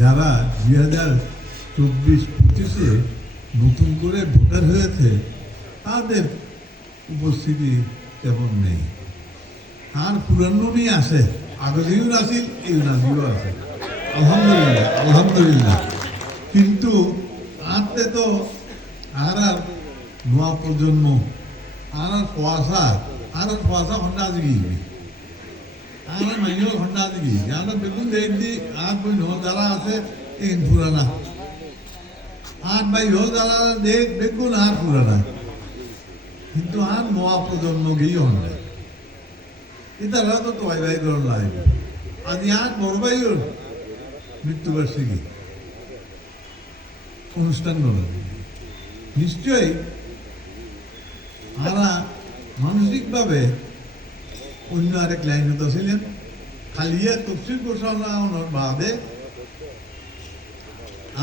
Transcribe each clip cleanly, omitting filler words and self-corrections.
যারা 2024-25-এ নতুন করে ভোটার হয়েছে তাদের উপস্থিতি তেমন নেই। আর পুরানো নিয়ে আসে, আগেও আসিল, এই নাজিও আছে, আলহামদুলিল্লাহ আলহামদুলিল্লাহ। কিন্তু আনতে তো আর নোয়া প্রজন্ম আর কুয়াশা হন্ডা দিবি আর মাইও হন্ডা দিবি আর বেগুন দেখি আর বই যারা আছে এই পুরানা আর ভাই যারা দেখ বেগুন আর পুরানা, কিন্তু আর নোয়া প্রজন্ম গিয়ে হন্ডা এটারা তো তোয়াই ভাই করার লাগবে। আজ আর বড় ভাইয়ের মৃত্যুবার্ষিকী অনুষ্ঠান করা নিশ্চয়ই আরা মানসিকভাবে অন্য আরেক লাইনত ছিলেন, খালিয়া তফসিল ঘোষণার বাদে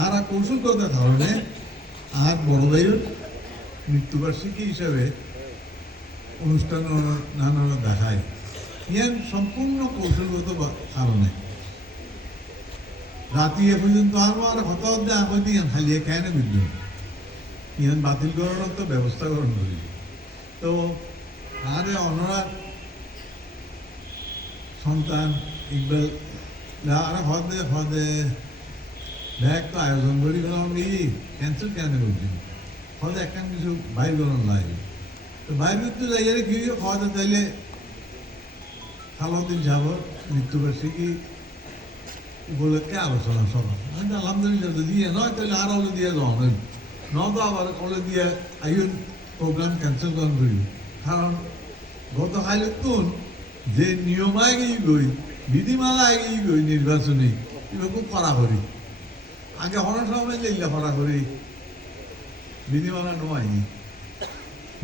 আর কৌশলগত কারণে আর বড় ভাইয়ের মৃত্যুবার্ষিকী হিসাবে অনুষ্ঠান নানা দেখায়। ইয়ার সম্পূর্ণ কৌশলগত কারণে রাতি এ পর্যন্ত আর হতা হতে হয়তো ইয়ান খালিয়ে খায় না বুঝলেন, ইয়ান বাতিল করার তো ব্যবস্থা গ্রহণ করি। তো আরে অনরা সন্তান ইকবাল আর হদে ব্যাগ তো আয়োজন করি গেলাম ক্যান্সেল কেন বুঝলেন, হদে একটা কিছু বাইর করার লাগে। তো বাইর করতে যাইলে কি হদে তাইলে খালাদিন যাব মৃত্যুবার্ষিকী উপলক্ষে আলোচনা সভা, আলহামদুলিল্লাহ দিয়ে নয় তাহলে আর হলে দিয়ে যাওয়া নয় তো আবার কলে দিয়ে আইন প্রোগ্রাম ক্যান্সেল করেন করি। কারণ গত হাইলতুন যে নিয়ম আগেই গই বিধিমালা আগেই গই নির্বাচনী এরকম করা করি আগে হনার সময় লেগলা করা করি বিধিমালা নয়নি।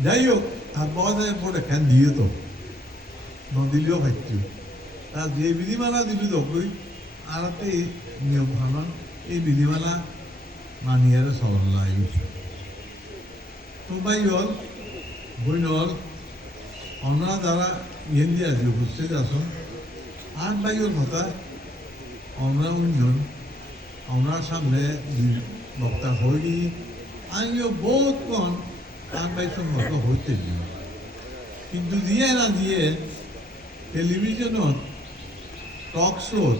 যাই হোক আর পাওয়া যায় পরে কেন দিয়ে তো নদিলেও খাইত তার যে বিধিমালা দিবি তো কই আর এই নিয়ম কানুন এই বিধিমালা মানিয়ে চলার লাগে। তো ভাই হল বই হল আমরা যারা ইয়েন দিয়ে আছি উপস্থিত আসুন আর ভাইয়ের কথা আমরা উন্নয়ন আমরা সামনে বক্তা হই আমিও বহুত কন আর ভাই সম্পর্ক হইতে দিন, কিন্তু দিয়ে না দিয়ে টেলিভিশনত টক শোত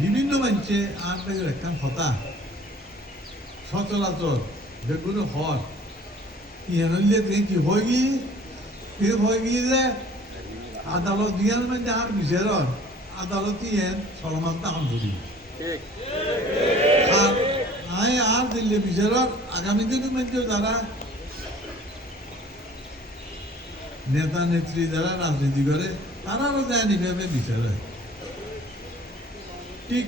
বিভিন্ন মানুষে আর ভাইয়ের একটা কথা সচরাচর বেগুলো হর ইয়ান হইলে কি হয়ে গিয়ে ফির হয়ে গিয়ে যে আদালত দিয়ার মানে আর বিচারর আদালত ইয়ান সলমান তাহন ধরি আর আয় আর দিল্লি বিচারর আগামী দিনের মধ্যে যারা নেতা নেত্রী যারা রাজনীতি করে তারাও যায় নিভাবে বিচার হয় ঠিক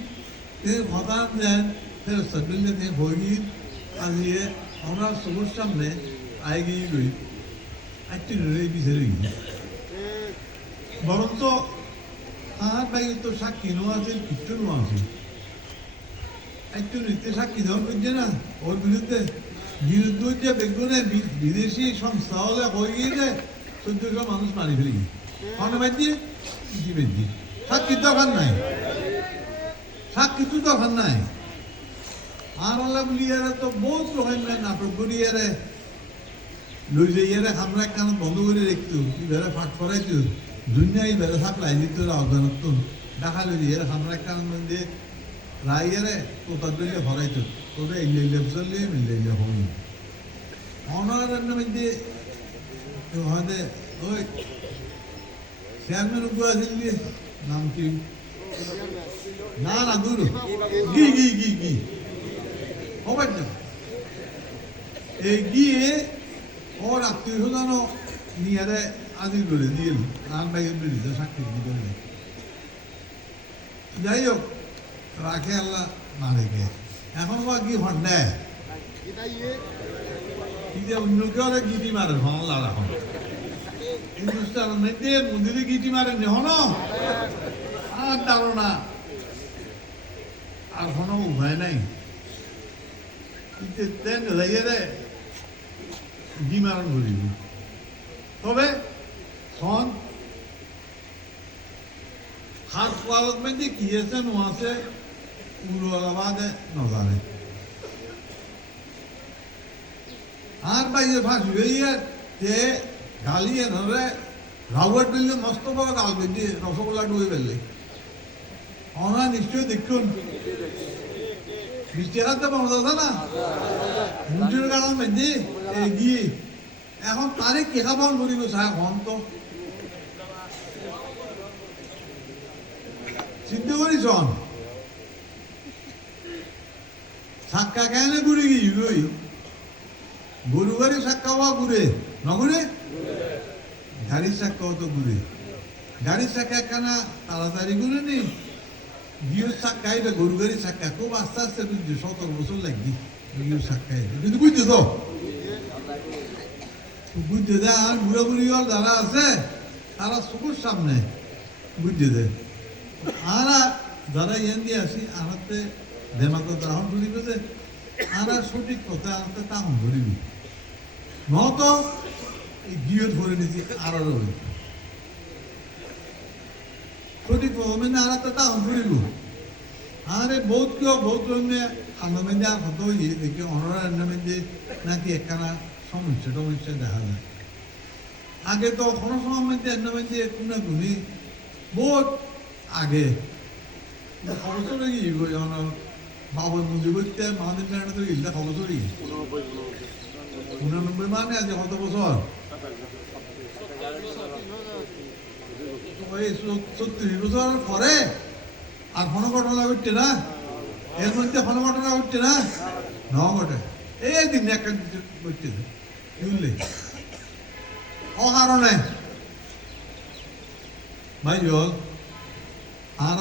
কথা দেন ফেরস্তা বিল্লে তিনি ভগির আজিয়ে আমরা সবুর সামনে আই গিয়ে গই একটি বিচারে গিয়ে বরঞ্চ আর ভাই তো সাক্ষী নেওয়া আছে কিচ্ছু নেওয়া আছে একটু নৃত্যে সাক্ষী দেওয়া করছে না ওর বিরুদ্ধে যে বেগুনে বিদেশি সংস্থা হলে হয়ে গিয়েছে 1400 মানুষ মারি ফেলে গিয়ে মনে পাচ্ছি ইতিমধ্যে সাক্ষী দরকার নাই, সাক্ষী তো দরকার নাই। আর আল্লাহ বলি এরা তো বহুত রকম নাটক করি এরা লই যাই এরা আমরা কেন বন্ধ করে রাখতো এবারে ফাঁক করাইতো দুনিয়া এবারে সাপ্লাই দিত অজানত দেখা লই এরা আমরা কেন মধ্যে রাই এরে তোতার দিলে ভরাইতো তোদের এলে বুঝলে মিলে হই অনার মধ্যে হয়তো ওই চেয়ারম্যান উপর আসিল নাম কি না না দূর গি গি গি গি হবে না এই গিয়ে ওর আত্মীয় স্বজনও নিয়ে আজির করে দিয়ে আর ভাইয়ের বিরুদ্ধে সাক্ষী দিতে যাই হোক রাখে আল্লাহ না রেখে এখন বা কি ভান্ডায় অন্য কেউ গিটি মারে ভাঙলা এখন হিন্দুস্তান মধ্যে মন্দিরে গিটি মারে নেহন আর ধারণা আর কোনো উপায় নাই বিমারণ করিব তবে সন হাত পালত মধ্যে কি আছে নো আছে উলুয়ালাবাদে নজারে আর বাইরে ফাঁসি হইয়া যে গালিয়ে ধরে রাউয়ার দিলে মস্ত বড় গাল বেঁধে রসগোল্লা ডুবে ফেললে ওনারা নিশ্চয়ই দেখুন মিষ্টি খাতে পাওয়া যাচ্ছে না মুন্সির কারণ বেঁধে এগিয়ে এখন তারে কে খাবার করিব চাই এখন তো চিন্তা করিস সাক্কা কেন ঘুরে গিয়ে গই গরু গাড়ি সাক্কা হওয়া ঘুরে নঘুরে গাড়ির চাক্কাও তো ঘুরে গাড়ির চাক্কা একখানা তাড়াতাড়ি ঘুরে নি গিয়ের চাক্কা এটা গরু গাড়ির চাক্কা খুব আস্তে আস্তে বুঝছি 17 বছর লাগবে গিয়ের চাক্কা এটা কিন্তু বুঝছো তো বুঝতে দেয় আর বুড়ো বুড়ি যারা আছে তারা চকুর সামনে বুঝতে দেয় আর যারা ইয়ান দিয়ে আসি আনাতে দেমাক তাহন ধরিব যে আর সঠিক কথা আনাতে তাহন ধরিবি নত এই গিয়ে ধরে নিছি আর সঠিক কথা মানে আনাতে তাহন ধরিব আরে বহুত কেউ বহুত রঙে খানা মেন্দে আর হতো ইয়ে দেখি অনরা রান্না মেন্দে নাকি একখানা সমস্যা টমস্যা দেখা যায় আগে তো কোনো সময় মধ্যে রান্না মেন্দে কোনা গুনি বহুত আগে খবর চলে গিয়ে বাবার মন্দির করতে মহাদেব নারায়ণ তো গেলে খবর চলে গিয়ে 89 মানে আছে কত বছর 36 বছর পরে আর কোনো ঘটনা ঘটছে না এর মধ্যে কোনো ঘটনা ঘটছে না ন ঘটে এই দিন একটা ঘটছে বুঝলে অকারণে ভাই জল আর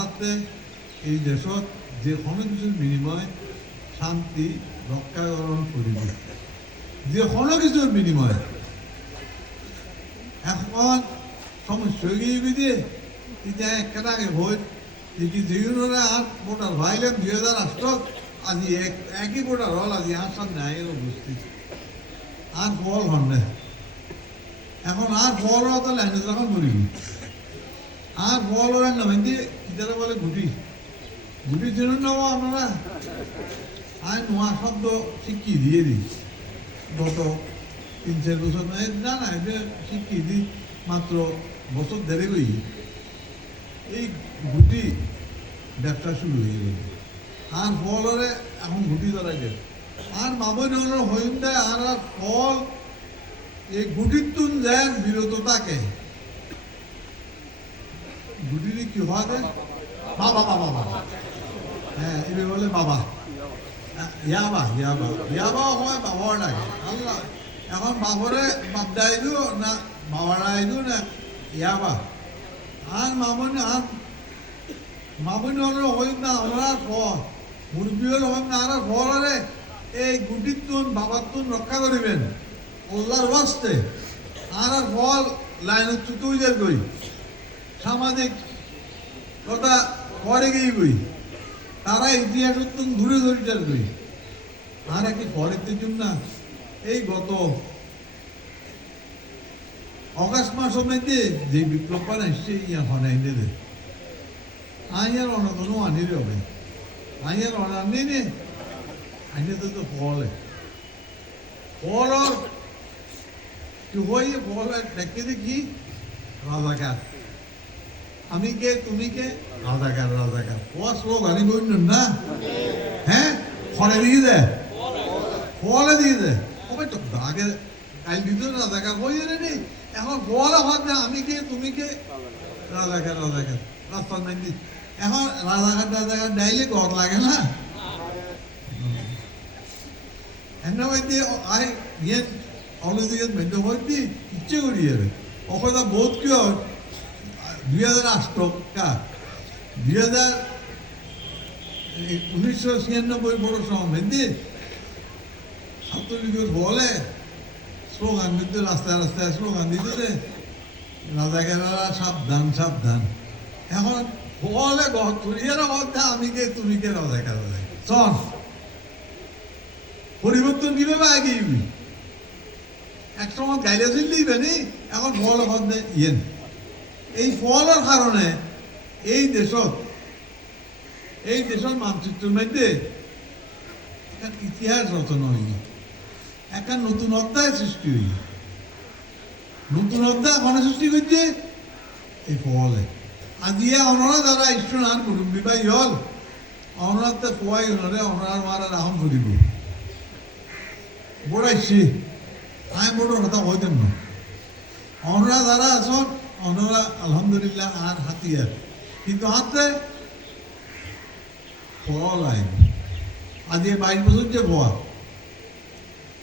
এই দেশত যে কোনো কিছুর বিনিময় শান্তি রক্ষাকরণ করিব যে কোনো কিছুর বিনিময় এখন সমস্যা গিয়ে দিয়ে এতিয়া একটা আগে ভোট দেখি যেগুলোরা আর ভোটার ভাইলেন 2008 আজি একই ভোটার হল আজি আর সামনে আয়ের উপস্থিত আর ফল হন না এখন আর ফল তো লাইনে যখন করিবি আর ফল ওরা নামেন দিয়ে ইতারা বলে গুটি গুটির জন্য নেব আপনারা আর নোয়া শব্দ শিখিয়ে দিয়ে দিই গত 3-4 বছর না না এটা শিখিয়ে দিই মাত্র বছর দেড়ে গই এই গুটি ব্যবসা শুরু হয়ে গেল আর ফলরে এখন গুটি ধরা যায় আর মামনি হইন দেয় আর ফল এই গুটির তুন যেন বিরত থাকে গুটির কি হওয়া যায় বাবা বাবা বাবা হ্যাঁ এবার বলে বাবা ইয়াবা ইয়াবা ইয়াবা হয় বাবার লাগে আল্লাহ এখন বাবরে বাপ দাইদু না বাবার আইদু না ইয়াবা আর মামনি হইন না আমরা ফল মুরব্বী হল হইন না আর ফলরে এই গুটির তুন বাবার তুন রক্ষা করিবেন আল্লাহর ওয়াস্তে আর ফল লাইন চুতুইদের গই সামাজিক কথা পরে গিয়ে গই তারা ইতিহাস উত্তম ঘুরে ধরিটার গই আর একটি পরের জন্য না এই গত অগাস্ট মাস মধ্যে যে বিপ্লব আসছে ইয়া হনাই দেবে আইয়ার অনতনও আনির হবে আইয়ার অনানি নে আইনে তো ফলে ফলর কি হই ফল দেখে দেখি রাজাকার আমি কে তুমি কে রাজাকার রাজাকার ও শ্লোক আনি বলুন না হ্যাঁ ফলে দিয়ে দেয় ফলে দিয়ে দেয় কবে তো আগে কাল দিত রাজাকার হয়ে রে এখন ফলে ভাবছে আমি কে তুমি কে রাজাকার রাজাকার রাস্তার নাই দি এখন রাজাকার রাজাকার ডাইলে ঘর লাগে না এমন মধ্যে আই ইয়ে অলদিকে মেন্ট হইতি ইচ্ছে করি যাবে অকদা বহুত কিয় 2008 কা 1996 বড় সময় ছাত্রলীগের বলে স্লোগান দিতে রাস্তায় রাস্তায় স্লোগান দিতে রাজাকারেরা সাবধান সাবধান এখন বলে ঘরিয়ারা বলতে আমি কে তুমি কে রাজাকার চল পরিবর্তন কিভাবে আগে এক সময় গাইলে দিবে নি এখন ফল হতে ইয়েন এই ফলের কারণে এই দেশত এই দেশের মানচিত্রের মধ্যে একটা ইতিহাস রচনা হইল, একটা নতুন অধ্যায় সৃষ্টি হইল। নতুন অধ্যায় মনে সৃষ্টি করছে এই ফলে আজিয়ে অনরা যারা ঈশ্বর আর মুরব্বী বাই হল অনরাতে ফোয়াই ওনারে অনরার মারা রাহন করিব বড়াইছি আমি বড় কথা হইতেন না। অনরা যারা আসন অনরা আলহামদুলিল্লাহ আর হাতিয়ার কিন্তু হাতে ফল আইন আজ 22 বছর যে হওয়া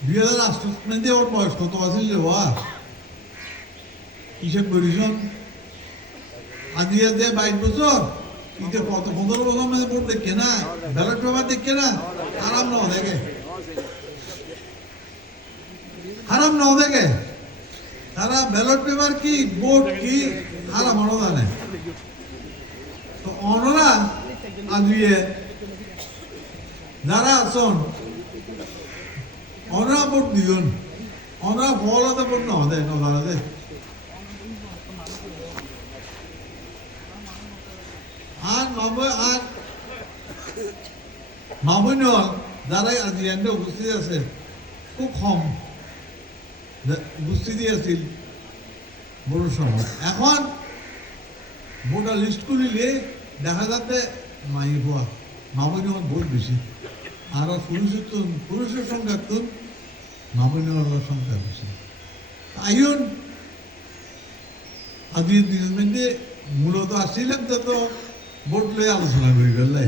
2008 ওর বয়স কত আছিল যে হওয়া হিসেব করিছন আজ যে 22 বছর ইতে কত 15 বছর মধ্যে ভোট দেখে না ব্যালট পেপার দেখে না আরাম না দেখে হারাম না দেখে তারা ব্যালট পেপার কি ভোট কি হারাম মনে জানে তো অনরা আজিয়ে যারা আছেন অনরা ভোট দিবেন অনরা ফল হতে ভোট না দেয় না দে আর মামুন যারা আজি এন্ড উপস্থিত আছে খুব কম উপস্থিতি আছিল বড় সময় এখন ভোটার লিস্ট খুলিলে দেখা যাচ্ছে মাই হওয়া মামুন বহুত বেশি আর পুরুষের সংখ্যা তুন মামুন সংখ্যা বেশি আইন আজির দিনের মধ্যে মূলত আসছিলাম তো ভোট লয়ে আলোচনা করি ফেললে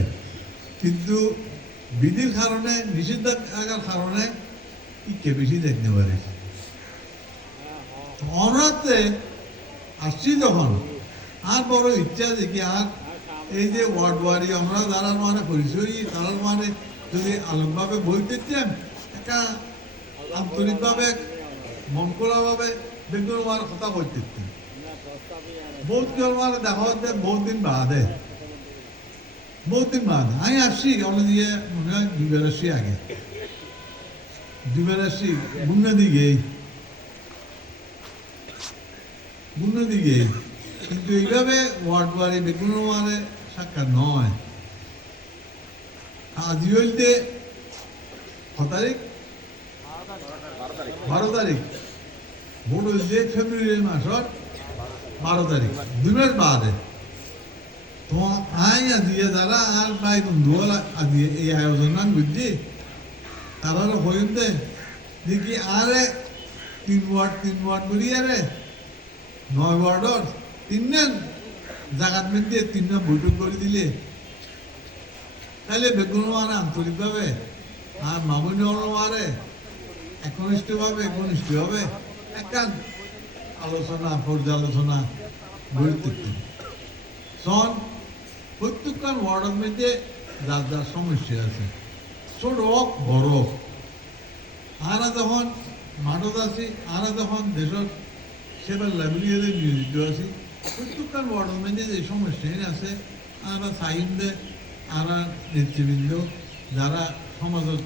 কিন্তু বিধির কারণে নিষেধাজ্ঞার কারণে ইকে বেশি দেখতে পারে অনাতে আসছি যখন আর বড় ইচ্ছা দেখি আর এই যে ওয়ার্ড ওয়ারি আমরা যারা মানে পরিচয় তারা মানে যদি আলোকভাবে বই দিতেন একটা আন্তরিকভাবে মন করাভাবে বেগুন মার কথা বই দিতেন বহুত মানে দেখা হচ্ছে বহুত দিন বাদে আমি আসছি আমরা দিয়ে মনে হয় 2000 আগে 2000 বুন্য দিকে কিন্তু এইভাবে ওয়ার্ড ওয়ারি বেগুন মানে সাক্ষাৎ নয় আজি হইতে কত তারিখ 12 তারিখ ভোট হয়েছে ফেব্রুয়ারি মাসের 12 তারিখ 2 মাস বাদে তো আই আজিয়ে যারা আর ভাই বন্ধু আজি এই আয়োজন নাম বুঝছি তারা হইতে দেখি আরে 3 ওয়ার্ড বলি আরে 9 ওয়ার্ডর 3 জায়গার মধ্যে 3 বৈঠক করে দিলে তাহলে বেগুন মারা আন্তরিকভাবে আর মামুনি মারে একনিষ্ঠভাবে একটা আলোচনা পর্যালোচনা গড়ে তুলতে সন প্রত্যেকটা ওয়ার্ডের মধ্যে যার যার সমস্যা আছে ছোট হোক বড় হোক আরা যখন মাঠত আছি আরা যখন দেশের সেবার লাইব্রেরিতে নিয়োজিত আছি প্রত্যেকটা ওয়ার্ডের মধ্যে যে সমস্যাহীন আছে আরা চাইন্দে আরা নেতৃবৃন্দ যারা সমাজের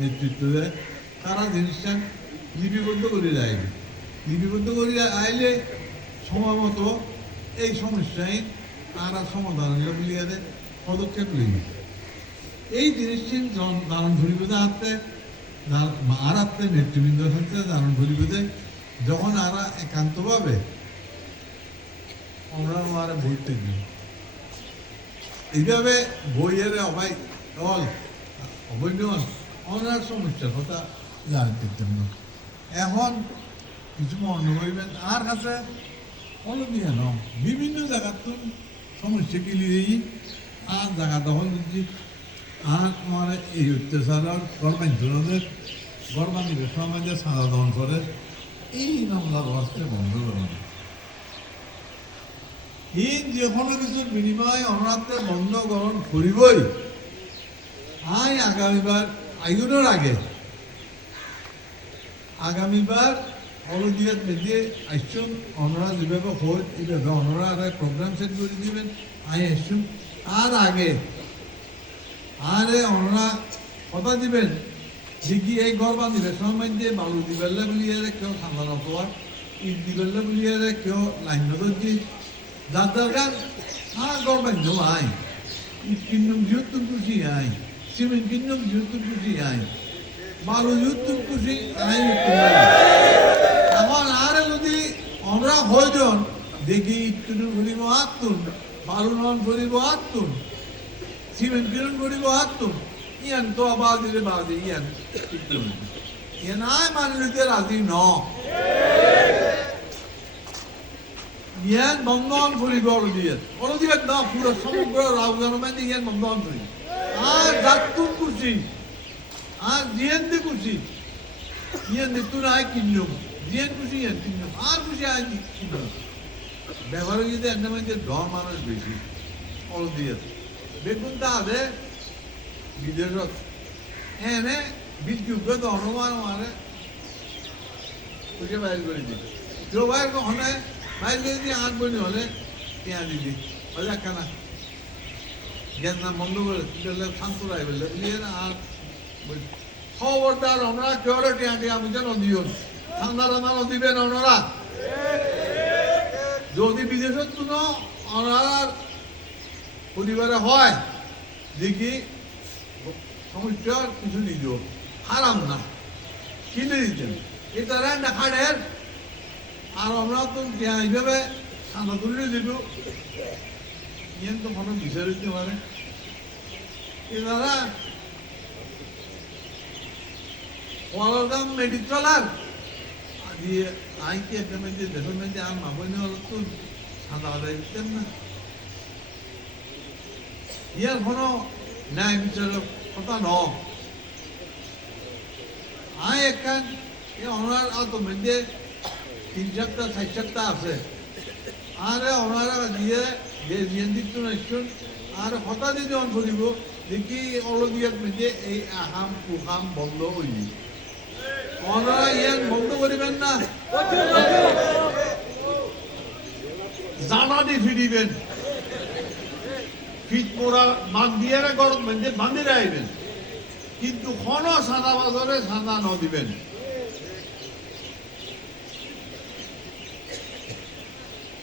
নেতৃত্ব দেয় তারা জিনিসটা লিপিবদ্ধ করে যাইবে লিপিবদ্ধ করে আইলে সময় মতো এই সমস্যাহীন তারা সমাধান বলিয়ে পদক্ষেপ লইবে এই জিনিসটি ধারণ করিবে হাতে আর হাতে নেতৃবৃন্দের হাতে ধারণ করিবে যখন আরা একান্তভাবে আমরা আরে বইতে দিই এইভাবে বইয়ের অবৈধ অনার সমস্যার কথা জানতে না এখন কিছু মনে করবেন আর কাছে অলবিয়া ন বিভিন্ন জায়গার তো সমস্যা কিলিয়েই আর জায়গা দখল দিচ্ছি আর মানে এই অত্যাচার গড়বান্ধবদের গড়বান্ধবের সমাজে সাদা দহন করে এই মামলা বাস্তে বন্ধ করে এই যে কোনো কিছুর বিনিময়ে অনাত্মে বন্ধ গ্রহণ করিবই আই আগামীবার আইনের আগে আগামীবার হলদিয়াত মেদিয়ে আসছুন অনরা যেভাবে হয় এইভাবে অনরা আর প্রোগ্রাম সেট করে দিবেন আই আসছুন আর আগে আরে অনরা কথা দিবেন যে কি এই ঘর বাঁধিবে সময় দিয়ে বালু দিবেলে বলিয়ে কেউ ঠান্ডা নপোয়ার ইট দিবেলে বলিয়ে কেউ লাইন নদী যার দরকার ঘর বাঁধব আই কিন্নুম যুদ্ধম খুশি আই সিমেন্ট কিন্নুম যুদ্ধম খুশি আই বালু যুদ্ধম খুশি আই এখন আর যদি আমরা হয়জন দেখি ইট্টুটু ফুরিব আত্মুন বালু নন ফুরিব আত্মুন সিমেন্ট কিরণ ফুরিব আত্মুন ইয়ান তো বাদিরে বাদি ইয়ান ইট্টুন ইয়ান আই মানলিতে রাজি ন ইয়ান বন্ধন ফুরিব অলদিয়ে না পুরো সমগ্র রাউজানো মানে ইয়ান বন্ধন ফুরিব আর জাতুন খুশি আর জিয়ান দে খুশি ইয়ান দে তুন আই কিন্নুম জিয়ান খুশি ইয়ান কিন্নুম আর খুশি আই কিন্নুম ব্যবহারে যদি একটা মানে ডর মানুষ বেশি অলদিয়ে বেগুন তা আছে বিদেশত এনে বিদ্যুৎ অনুমান মারে খুশি বাইর করে দিই কেউ বাইর কখনো বাইর করে দিয়ে আট বনি হলে পেঁয়া দিদি মজা খানা জ্ঞান না বন্ধ করে দিলে শান্ত রায় বললে দিয়ে না আর খবরদার আমরা কেউ টিয়া টিয়া বুঝে নদীও ঠান্ডা রান্না দিবেন ওনারা যদি বিদেশত কোনো ওনার পরিবারে হয় দেখি সমস্যার কিছু নিজ হারাম না কিনে দিতেন এটা না খাড়ের আর আমরা তো এইভাবে ঠান্ডা তুলে দিব ইয়েন তো কোনো বিষয় দিতে পারে এনারা ওয়ালাদাম মেডিকেলার দিয়ে আইকে একটা মেয়েছে দেশের মেয়েছে আর মামনি হল তো সাদা আদায় দিতেন না ইয়ার কোনো ন্যায় বিচারের কথা ন আই একখান ওনার তো মেয়েছে 3 সপ্তাহ 4 সপ্তাহ আছে আরে ওনারা দিয়ে যে নিয়ন্ত্রিত নষ্টন আর হঠাৎ যদি অন করিব দেখি অলদিয়াত মেয়েছে এই আহাম কুহাম বন্ধ হইব ওনারা ইয়ান বন্ধ করিবেন না জানা দি ফিরিবেন ফিট মোড়া মান দিয়ে গরম বেঁধে বাঁধে রাখবেন কিন্তু কোন সাদা বাজারে সাদা ন দিবেন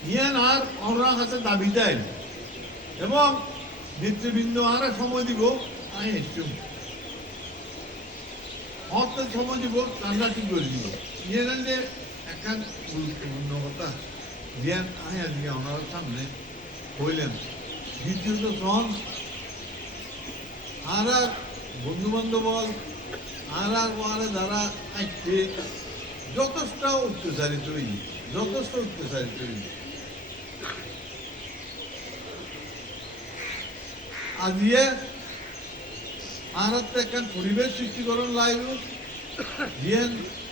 ইয়ান আর ওনার কাছে দাবি দেয় এবং নেতৃবৃন্দ আর সময় দিব আমি এসছি অর্থের সময় দিব রান্না ঠিক করে দিব ইয়ে যে একটা গুরুত্বপূর্ণ কথা জ্ঞান আয় আজকে ওনার সামনে হইলেন দ্বিতীয়ত সন আর বন্ধু বান্ধব আর ওয়ারে যারা আসছে যথেষ্ট অত্যাচারিত হই যথেষ্ট অত্যাচারিত হই আজিয়ে আর একটা পরিবেশ সৃষ্টিকরণ লাগবে